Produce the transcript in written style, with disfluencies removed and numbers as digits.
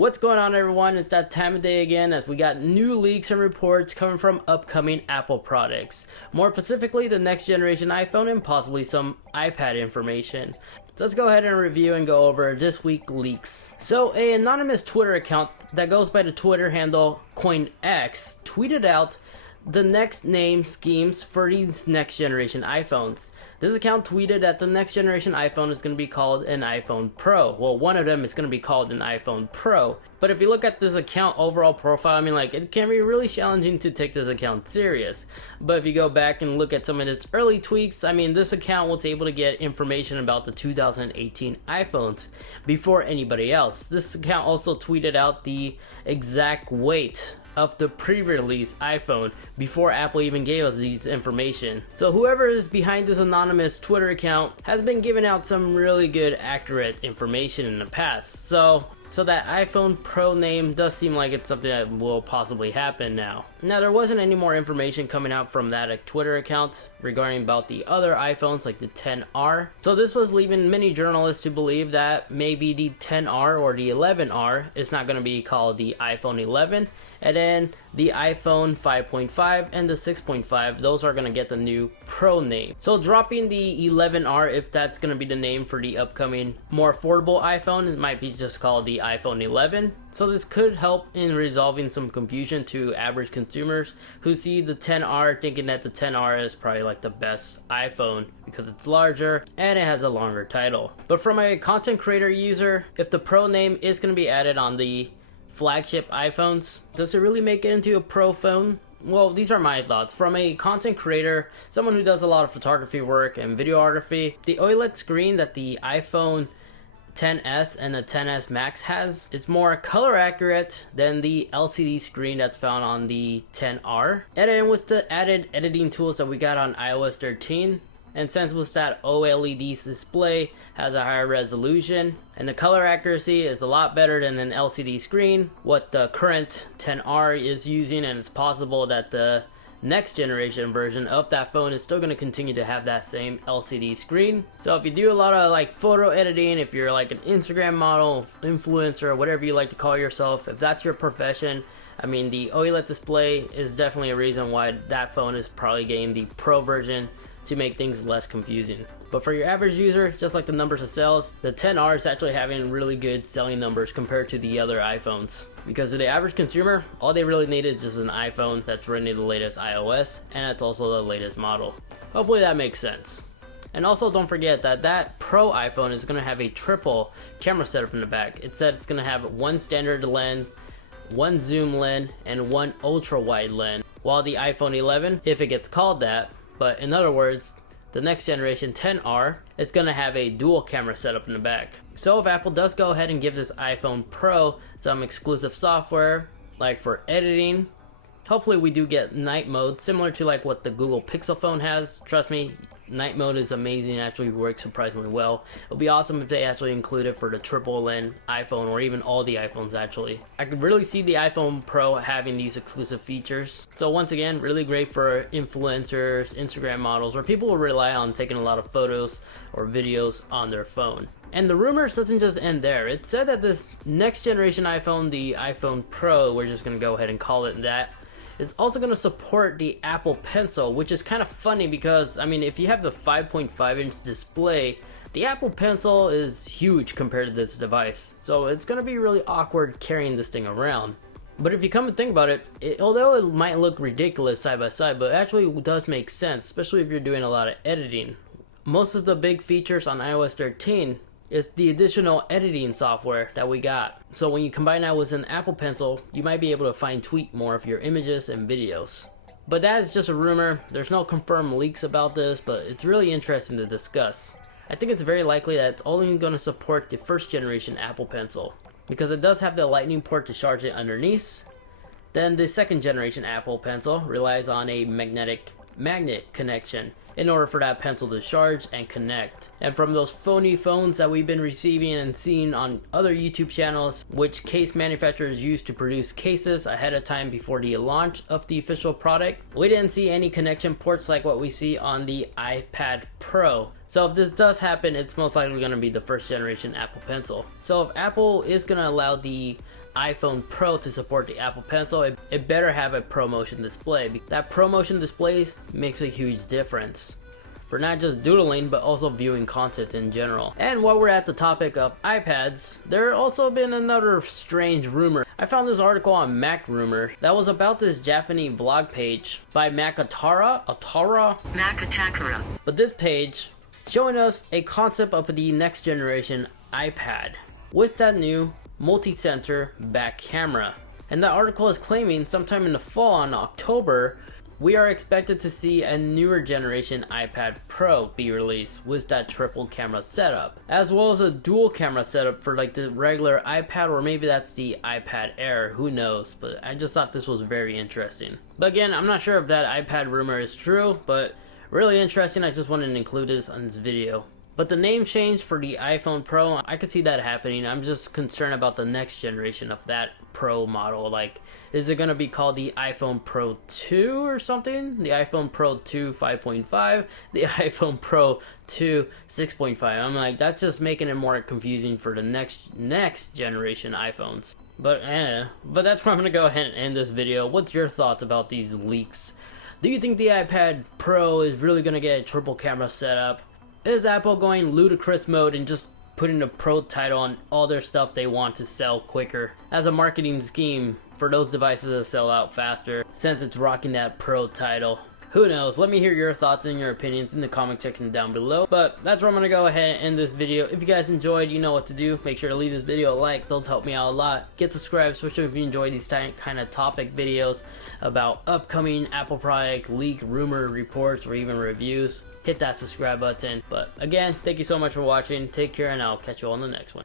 What's going on, everyone? It's that time of day again, as we got new leaks and reports coming from upcoming Apple products. More specifically, the next generation iPhone and possibly some iPad information. So let's go ahead and review and go over this week's leaks. So an anonymous Twitter account that goes by the Twitter handle CoinX tweeted out the next name schemes for these next generation iPhones. This account tweeted that the next generation iPhone is going to be called an iPhone Pro. Well, one of them is going to be called an iPhone Pro. But if you look at this account overall profile, I mean, like, it can be really challenging to take this account serious. But if you go back and look at some of its early tweaks, I mean, this account was able to get information about the 2018 iPhones before anybody else. This account also tweeted out the exact weight of the pre-release iPhone before Apple even gave us these information. So whoever is behind this anonymous Twitter account has been giving out some really good accurate information in the past. So that iPhone Pro name does seem like it's something that will possibly happen now. Now, there wasn't any more information coming out from that Twitter account regarding about the other iPhones like the XR. So this was leaving many journalists to believe that maybe the XR or the 11R is not going to be called the iPhone 11, and then the iPhone 5.5 and the 6.5, those are going to get the new Pro name. So dropping the 11R, if that's going to be the name for the upcoming more affordable iPhone, it might be just called the iPhone 11. So this could help in resolving some confusion to average consumers who see the XR thinking that the XR is probably like the best iPhone because it's larger and it has a longer title. But from a content creator user, if the Pro name is going to be added on the flagship iPhones, does it really make it into a Pro phone? Well, these are my thoughts. From a content creator, someone who does a lot of photography work and videography, the OLED screen that the iPhone XS and the XS Max has is more color accurate than the LCD screen that's found on the XR. And then with the added editing tools that we got on iOS 13, and since with that OLED display has a higher resolution and the color accuracy is a lot better than an LCD screen, what the current XR is using, and it's possible that the next generation version of that phone is still going to continue to have that same LCD screen. So if you do a lot of like photo editing, if you're like an Instagram model, influencer, whatever you like to call yourself, if that's your profession, I mean, the OLED display is definitely a reason why that phone is probably getting the Pro version to make things less confusing. But for your average user, just like the numbers of sales, the XR is actually having really good selling numbers compared to the other iPhones. Because to the average consumer, all they really need is just an iPhone that's running the latest iOS, and it's also the latest model. Hopefully that makes sense. And also don't forget that that Pro iPhone is going to have a triple camera setup in the back. It said it's going to have one standard lens, one zoom lens, and one ultra wide lens. While the iPhone 11, if it gets called that, but in other words, the next generation XR, it's going to have a dual camera setup in the back. So if Apple does go ahead and give this iPhone Pro some exclusive software, like for editing, hopefully we do get night mode, similar to like what the Google Pixel phone has. Trust me, night mode is amazing and actually works surprisingly well. It'll be awesome if they actually include it for the triple lens iPhone, or even all the iPhones actually. I could really see the iPhone Pro having these exclusive features. So once again, really great for influencers, Instagram models, or people who rely on taking a lot of photos or videos on their phone. And the rumors doesn't just end there. It said that this next generation iPhone, the iPhone Pro, we're just going to go ahead and call it that, is also going to support the Apple Pencil, which is kind of funny because, I mean, if you have the 5.5-inch display, the Apple Pencil is huge compared to this device. So it's going to be really awkward carrying this thing around. But if you come to think about it, although it might look ridiculous side by side, but it actually does make sense, especially if you're doing a lot of editing. Most of the big features on iOS 13 is the additional editing software that we got. So when you combine that with an Apple Pencil, you might be able to fine tweak more of your images and videos. But that is just a rumor. There's no confirmed leaks about this, but it's really interesting to discuss. I think it's very likely that it's only going to support the first generation Apple Pencil, because it does have the lightning port to charge it underneath. Then the second generation Apple Pencil relies on a magnet connection in order for that pencil to charge and connect. And from those phony phones that we've been receiving and seeing on other YouTube channels, which case manufacturers use to produce cases ahead of time before the launch of the official product, we didn't see any connection ports like what we see on the iPad Pro. So if this does happen, it's most likely going to be the first generation Apple Pencil. So if Apple is going to allow the iPhone Pro to support the Apple Pencil, it better have a ProMotion display. That ProMotion display makes a huge difference for not just doodling, but also viewing content in general. And while we're at the topic of iPads, there also been another strange rumor. I found this article on Mac Rumor that was about this Japanese vlog page by Makatara. But this page showing us a concept of the next generation iPad with that new multi-sensor back camera. And the article is claiming sometime in the fall, in October, we are expected to see a newer generation iPad Pro be released with that triple camera setup, as well as a dual camera setup for like the regular iPad, or maybe that's the iPad Air, who knows. But I just thought this was very interesting. But again, I'm not sure if that iPad rumor is true, but really interesting. I just wanted to include this on this video. But the name change for the iPhone Pro, I could see that happening. I'm just concerned about the next generation of that Pro model. Like, is it going to be called the iPhone Pro 2 or something? The iPhone Pro 2 5.5? The iPhone Pro 2 6.5? I'm like, that's just making it more confusing for the next generation iPhones. But that's where I'm going to go ahead and end this video. What's your thoughts about these leaks? Do you think the iPad Pro is really going to get a triple camera setup? Is Apple going ludicrous mode and just putting a Pro title on all their stuff they want to sell quicker as a marketing scheme for those devices to sell out faster since it's rocking that Pro title? Who knows? Let me hear your thoughts and your opinions in the comment section down below. But that's where I'm going to go ahead and end this video. If you guys enjoyed, you know what to do. Make sure to leave this video a like. Those help me out a lot. Get subscribed, especially if you enjoy these kind of topic videos about upcoming Apple product, leak, rumor, reports, or even reviews. Hit that subscribe button. But again, thank you so much for watching. Take care, and I'll catch you all in the next one.